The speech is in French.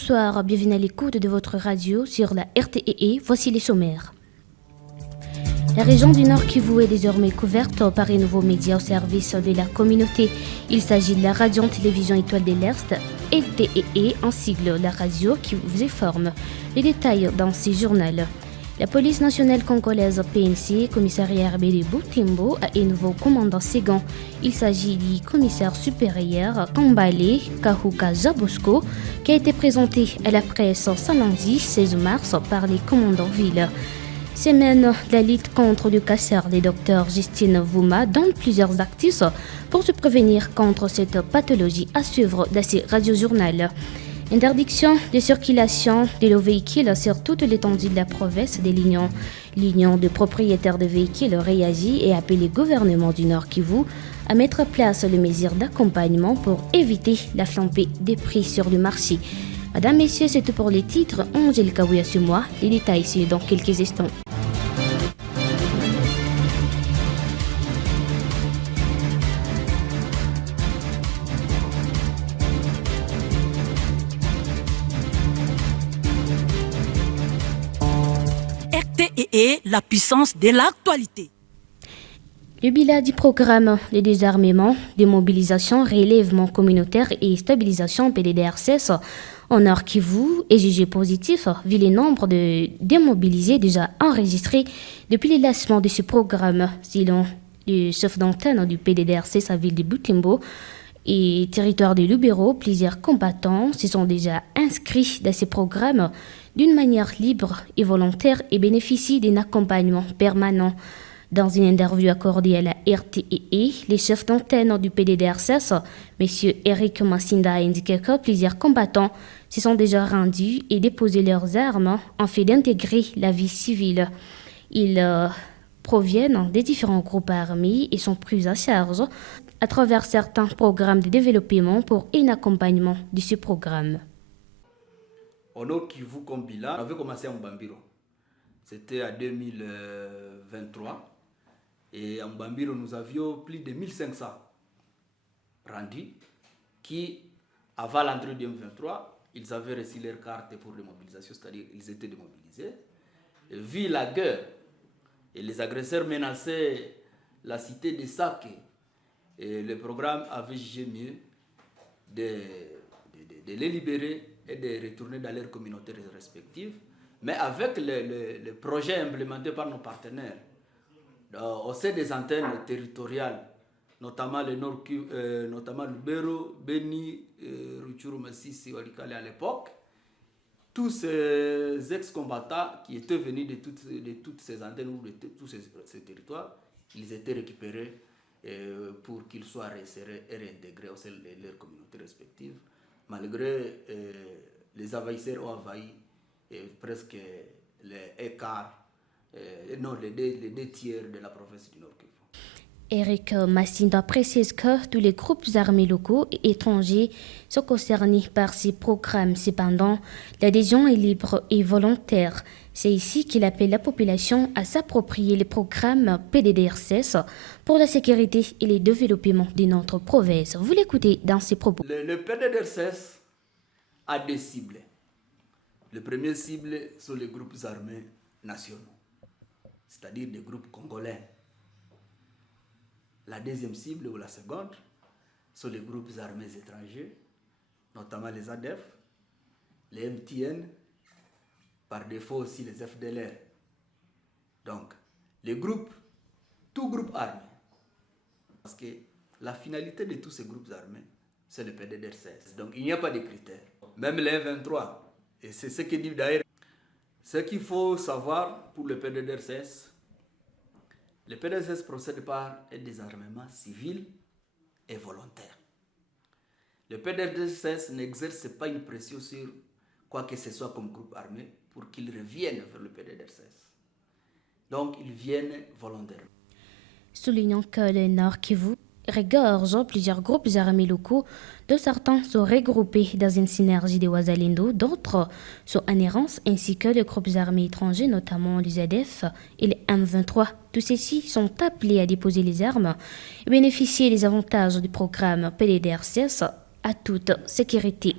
Bonsoir, bienvenue à l'écoute de votre radio sur la RTE. Voici les sommaires. La région du Nord Kivu est désormais couverte par un nouveau média au service de la communauté. Il s'agit de la radio-télévision Étoile de l'Est, RTE, en sigle la radio qui vous informe. Les détails dans ce journal. La police nationale congolaise PNC, commissariat RB de Butembo, a un nouveau commandant second. Il s'agit du commissaire supérieur Kambale Kahuka Jabosko, qui a été présenté à la presse ce lundi 16 mars par les commandants ville. Semaine de la lutte contre le cancer, le docteur Justine Vouma donne plusieurs actifs pour se prévenir contre cette pathologie à suivre dans ces radiojournal. Interdiction de circulation de nos véhicules sur toute l'étendue de la province des Lignons. L'Union de propriétaires de véhicules réagit et appelle le gouvernement du Nord Kivu à mettre en place les mesures d'accompagnement pour éviter la flambée des prix sur le marché. Madame, Messieurs, c'est tout pour les titres. Angèle Kawouya sur moi. Les détails ici dans quelques instants. RTE, la puissance de l'actualité. Le bilan du programme de désarmement, démobilisation, relèvement communautaire et stabilisation PDDRCS en Nord Kivu est jugé positif vu le nombre de démobilisés déjà enregistrés depuis le lancement de ce programme. Selon le chef d'antenne du PDDRCS à ville de Butembo et territoire de Lubero, plusieurs combattants se sont déjà inscrits dans ce programme d'une manière libre et volontaire et bénéficient d'un accompagnement permanent. Dans une interview accordée à la RTE, le chef d'antenne du PDDRCS, M. Eric Massinda, a indiqué que plusieurs combattants se sont déjà rendus et déposé leurs armes afin d'intégrer la vie civile. Ils proviennent des différents groupes armés et sont pris à charge à travers certains programmes de développement pour un accompagnement de ce programme. Au Nord Kivu comme bilan, on avait commencé en Mbambiro. C'était en 2023. Et en Mbambiro, nous avions plus de 1500 rendus qui, avant l'entrée de 2023, ils avaient reçu leur carte pour la mobilisation, c'est-à-dire ils étaient démobilisés. Et vu la guerre et les agresseurs menaçaient la cité de Sake, et le programme avait jugé mieux de les libérer et de retourner dans leurs communautés respectives. Mais avec le projet implémenté par nos partenaires, au sein des antennes territoriales, notamment le Nord, notamment Lubero, Beni, Rutshuru, Masisi, Walikale à l'époque, tous ces ex-combattants qui étaient venus de toutes ces antennes ou de tous ces territoires, ils étaient récupérés pour qu'ils soient réinsérés et réintégrés au sein de leurs communautés respectives, malgré les envahisseurs ont envahi presque les deux tiers de la province du Nord Kivu. Eric Massinda précise que tous les groupes armés locaux et étrangers sont concernés par ces programmes. Cependant, l'adhésion est libre et volontaire. C'est ici qu'il appelle la population à s'approprier les programmes PDDRCS pour la sécurité et le développement de notre province. Vous l'écoutez dans ses propos. Le PDDRCS a des cibles. Le premier cible sont les groupes armés nationaux, c'est-à-dire des groupes congolais. La deuxième cible ou la seconde sont les groupes armés étrangers, notamment les ADF, les MTN, par défaut aussi les FDLR. Donc, tout groupe armé. Parce que la finalité de tous ces groupes armés, c'est le PDDRCS. Donc, il n'y a pas de critères. Même les 23. Et c'est ce que dit d'ailleurs. Ce qu'il faut savoir pour le PDDRCS, le PDDRCS procède par un désarmement civil et volontaire. Le PDDRCS n'exerce pas une pression sur quoi que ce soit comme groupe armé pour qu'ils reviennent vers le PDDRCS. Donc, ils viennent volontairement. Soulignons que le Nord Kivu regorge plusieurs groupes armés locaux, dont certains sont regroupés dans une synergie de Ouazalendo, d'autres sont en errance, ainsi que les groupes armés étrangers, notamment les ADF et les M23. Tous ceux-ci sont appelés à déposer les armes et bénéficier des avantages du programme PDDRCS à toute sécurité.